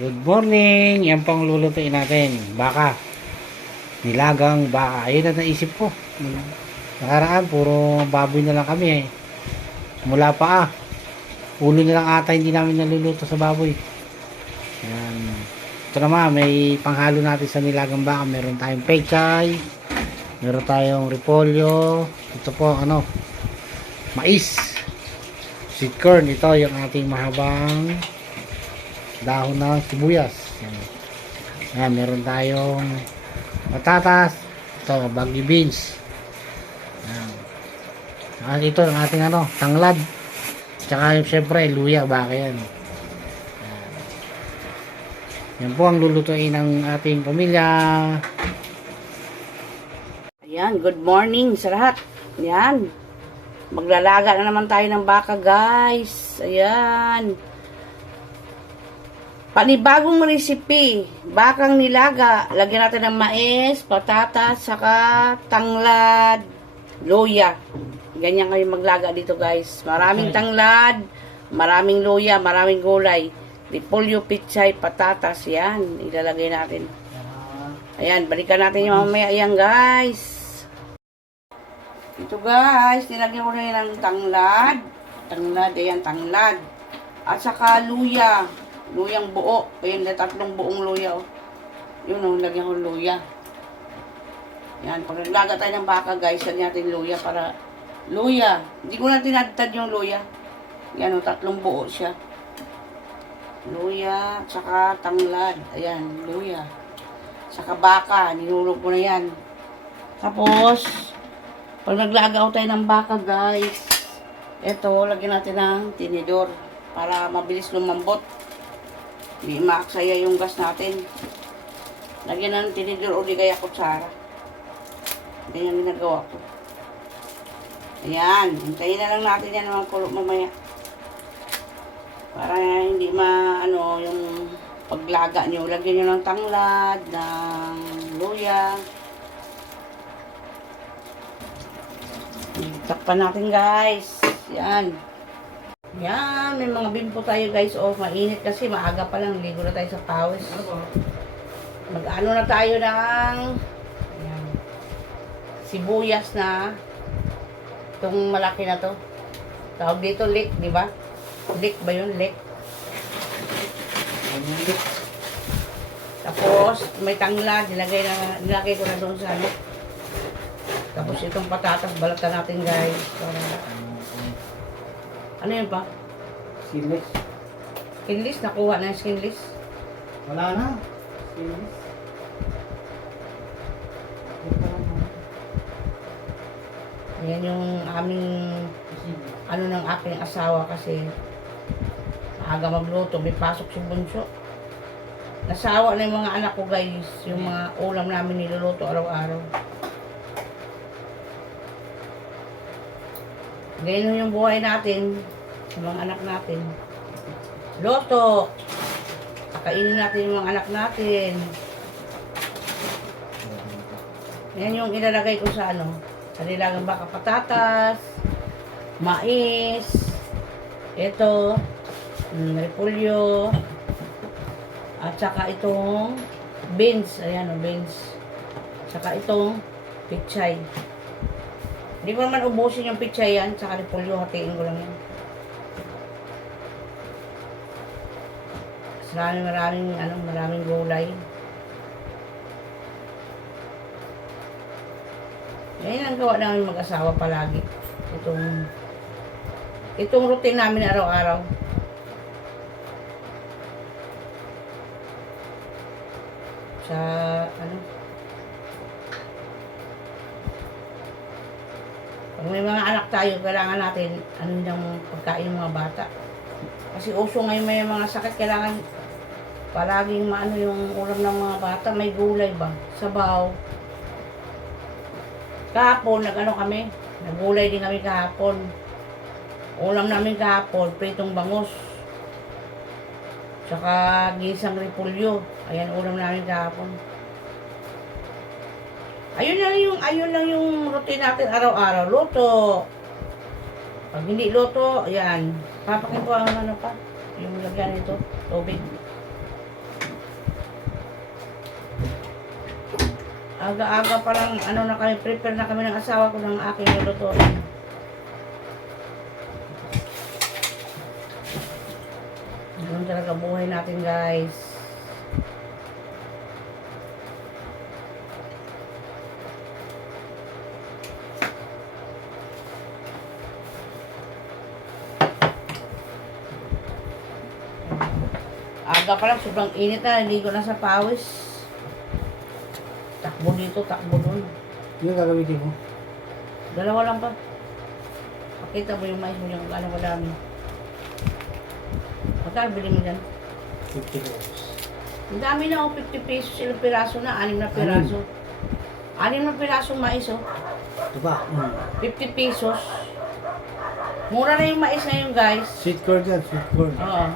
Good morning! Yan pang lulutuin natin. Baka. Nilagang baka. Ayun na naisip ko. Nakaraan, puro baboy na lang kami eh. Mula pa ah. Ulo na lang ata hindi namin naluluto sa baboy. Yan. Ito naman, may panghalo natin sa nilagang baka. Meron tayong pechay. Meron tayong repolyo. Ito po, ano, mais. Sweet corn. Ito yung ating mahabang dahon ng sibuyas. Yan. Yan, meron tayong patatas. Ito, baggy beans. Yan. At ito ang ating ano, tanglad. Tsaka syempre, luya, baka yan. Yan. Yan po ang lulutuin ng ating pamilya. Ayan, good morning sa lahat. Ayan. Maglalaga na naman tayo ng baka, guys. Ayan. Panibagong recipe. Bakang nilaga. Lagyan natin ng mais, patatas, saka tanglad, loya. Ganyan kayo maglaga dito, guys. Maraming tanglad, maraming loya, maraming gulay. Repolyo, pichay, patatas. Yan, ilalagay natin. Ayan, balikan natin yung mamaya. Ayan, guys. Ito guys, nilagyan ko na yan ng tanglad. Tanglad, ayan, tanglad. At saka luya. Luyang buo. Ayan, tatlong buong luya. Oh. Yun, oh, lagyan ko luya. Yan, pag naglaga tayo ng baka guys, lagyan natin luya para... Luya. Hindi ko na tinadtad yung luya. Yan, oh, tatlong buo siya. Luya, at saka tanglad. Ayan, luya. Saka baka, ninulog ko na yan. Tapos, pag naglagaw tayo ng baka, guys, eto, lagyan natin ng tinidor para mabilis lumambot. Hindi maaksaya yung gas natin. Lagyan ng tinidor o di kaya kutsara. Ganyan ginagawa ko. Ayan, hintayin na lang natin yan mga kulo mamaya. Para hindi ma, ano, yung paglaga nyo. Lagyan nyo ng tanglad, ng luya. Takpan natin guys. Yan. Yan, may mga bimpo tayo guys. Oh, mainit kasi maaga pa lang. Ligo na tayo sa pawis. Mag-ano na tayo ng yan, sibuyas na itong malaki na to. Tawag dito lick, di ba? Lick ba yun? Lick. Lick. Tapos, may tanglad. Nilagay, na, nilagay ko na doon sa ano. Tapos itong patatas, balatan natin guys. Para, ano yun pa? Silis. Skinless? Nakuha na yung skinless? Wala na. Silis. Yan yung aming, ano ng aking asawa kasi aga magluto, may pasok si Bunso. Nasawa na yung mga anak ko guys, yung mga ulam namin niluluto araw-araw. Ganyan yung buhay natin sa mga anak natin. Loto! Kakainin natin yung mga anak natin. Yan yung ilalagay ko sa ano, sa nilagang baka patatas, mais, ito, mm, repolyo, at saka itong beans, ayan o, beans. Saka itong pichay. Hindi ko naman ubusin yung pichay yan, saka repolyo, hatiin ko lang yan. Maraming maraming, ano, maraming gulay. Yan ang gawa namin mag-asawa palagi. Itong itong routine namin araw-araw. Sa ano? Pag may mga anak tayo, kailangan natin ano yung pagkain ng mga bata. Kasi uso ngayon may mga sakit, kailangan palaging maano yung ulam ng mga bata. May gulay ba? Sabaw. Kahapon, nag-ano kami, nagulay din kami kahapon. Ulam namin kahapon, pritong bangus. Tsaka gisang repulyo. Ayan, ulam namin kahapon. Ayun lang yung, ayun lang yung routine natin araw-araw. Luto. Pag hindi luto, ayan. Papakin ko ang ano pa. Yung lagyan nito. Tubig. Aga-aga pa lang, ano na kami, prepare na kami ng asawa ko ng aking lulutuin. Ganun talaga buhay natin, guys. Aga pa lang, sobrang init na, naligo na sa pawis. Takbo dito, takbo doon. Yung gagamitin mo? Dalawa lang pa. Pakita mo yung mais mo yung gano'ng kadami. Magkano bili mo dyan? 50 pesos. Ang dami na oh, 50 pesos ilang piraso na, anim na piraso. Anim na piraso mais oh, Ito ba? Mm. 50 pesos. Mura na yung mais ngayon guys. Sweet corn yan, sweet corn. Oo.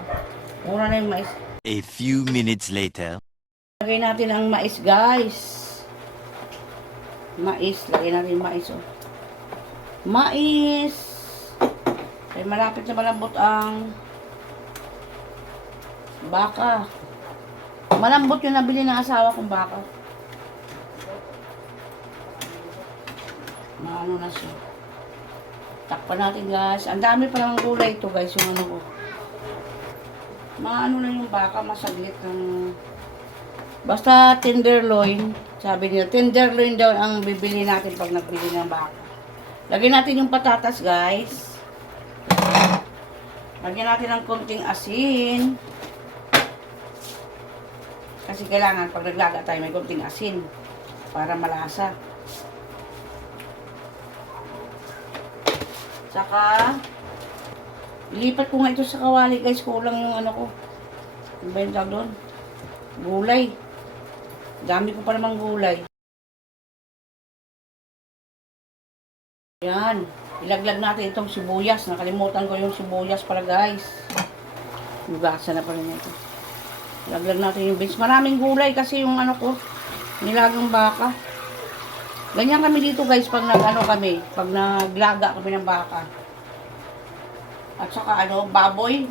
Mura na yung mais. A few minutes later. Lagay natin ang mais guys. Mais, lagay natin mais oh. Mais. Ay malapit na malambot ang baka. Malambot yung nabili ng asawa kong baka. Maano na siya. Takpan natin guys. Ang dami pa naman gulay ito guys, yung ano ko. Maano na yung baka, masaglit ng... Basta tenderloin, sabi niya, tenderloin daw ang bibili natin pag nagbili ng baka. Lagyan natin yung patatas guys. Lagyan natin ng konting asin. Kasi kailangan pag naglaga tayo may konting asin para malasa. Saka ilipat ko nga ito sa kawali guys, kulang yung ano ko. Ano ba yung doon? Gulay. Dami ko pa namang gulay. Yan. Ilaglag natin itong sibuyas. Nakalimutan ko yung sibuyas pala guys. Hugasan na pala nito. Ilaglag natin yung beans. Maraming gulay kasi yung ano ko. Nilagang baka. Ganyan kami dito guys pag nag ano kami. Pag naglaga kami ng baka. At saka ano, baboy.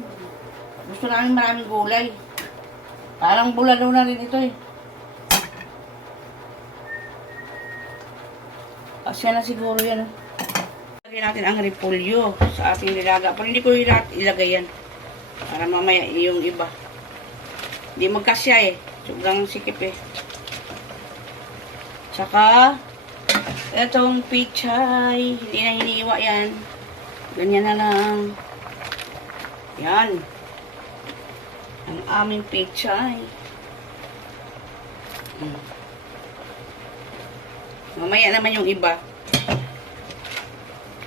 Gusto namin maraming gulay. Parang bulalo na rin ito eh. Asya na siguro yan. ah. Lagyan natin ang repolyo sa ating nilaga. Pero hindi ko ila- ilagay yan. Para mamaya yung iba. Hindi magkasya eh. Sobrang sikip eh. Tsaka, etong pichay. Hindi na hiniiwa yan. Ganyan na lang. Yan. Ang aming pichay. Hmm. Mamaya naman yung iba.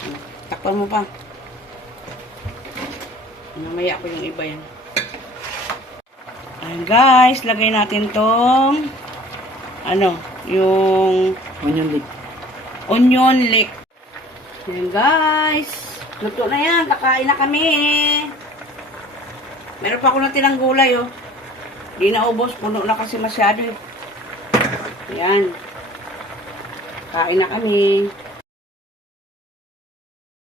Hmm. Takpan mo pa. Mamaya ko yung iba yan. Ayan guys, lagay natin tong ano, yung Onion leek. onion leek. Ayan guys, luto na yan, kakain na kami. Meron pa ako na tinang gulay oh. Di na ubos, puno na kasi masyado eh. Ayan. Kain na kami.